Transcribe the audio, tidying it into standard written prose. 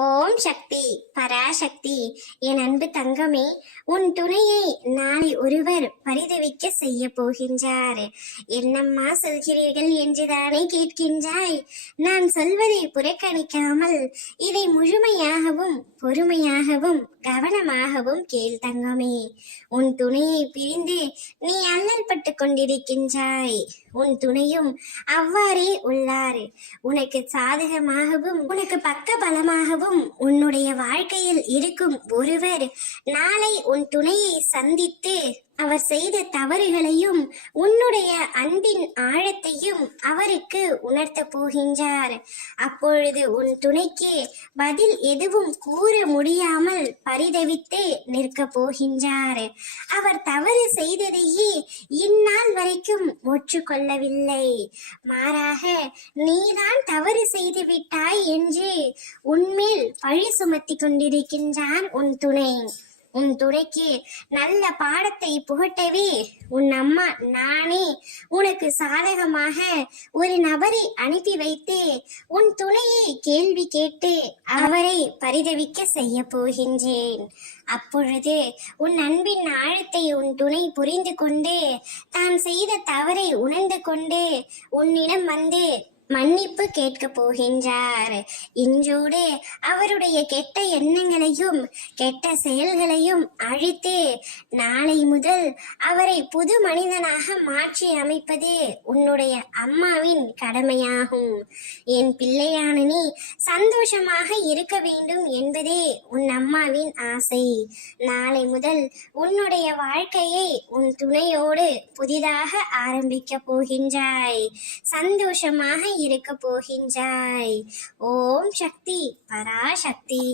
ஓம் சக்தி பராசக்தி. என் அன்பு தங்கமே, உன் துணையை நாளை ஒருவர் பரிதவிக்க செய்ய போகின்றார். என்னம்மா சொல்கிறீர்கள் என்றுதானே கேட்கின்றாய்? நான் சொல்வதை புறக்கணிக்காமல் இதை முழுமையாகவும் பொறுமையாகவும் கவனமாகவும் கேள் தங்கமே. உன் துணையை பிரிந்து நீ அல்லல் பட்டு கொண்டிருக்கின்றாய். உன் துணையும் அவ்வாறே உள்ளார். உனக்கு சாதகமாகவும் உனக்கு பக்க பலமாகவும் உன்னுடைய வாழ்க்கையில் இருக்கும் ஒருவர் நாளை உன் துணையை சந்தித்து அவர் செய்த தவறுகளையும் உன்னுடைய அன்பின் ஆழத்தையும் அவருக்கு உணர்த்த போகின்றார். அப்பொழுது உன் துணைக்கு பதில் எதுவும் கூற முடியாமல் பரிதவித்து நிற்க போகின்றார். அவர் தவறு செய்ததையே இந்நாள் வரைக்கும் ஒற்றுக்கொள்ளவில்லை. மாறாக நீதான் தவறு செய்து விட்டாய் என்று உன்மேல் பழி சுமத்தி கொண்டிருக்கின்றான் உன் துணை. உன் துணைக்கு நல்ல பாடத்தை புகட்டவே உன் அம்மா நானே உனக்கு சாதகமாக ஒரு நபரை அனுப்பி வைத்து உன் துணையை கேள்வி கேட்டு அவரை பரிதவிக்க செய்ய போகின்றேன். அப்பொழுது உன் அன்பின் ஆழத்தை உன் துணை புரிந்து கொண்டு தான் செய்த தவறை உணர்ந்து கொண்டு உன்னிடம் வந்து மன்னிப்பு கேட்க போகின்றார். இன்றோடு அவருடைய கெட்ட எண்ணங்களையும் கெட்ட செயல்களையும் அழித்து நாளை முதல் அவரை புது மனிதனாக மாற்றி அமைப்பது உன்னுடைய அம்மாவின் கடமையாகும். என் பிள்ளையான நீ சந்தோஷமாக இருக்க வேண்டும் என்பதே உன் அம்மாவின் ஆசை. நாளை முதல் உன்னுடைய வாழ்க்கையை உன் துணையோடு புதிதாக ஆரம்பிக்க போகின்றாய். சந்தோஷமாக இருக்க போகின்றாய். ஓம் சக்தி பராசக்தி.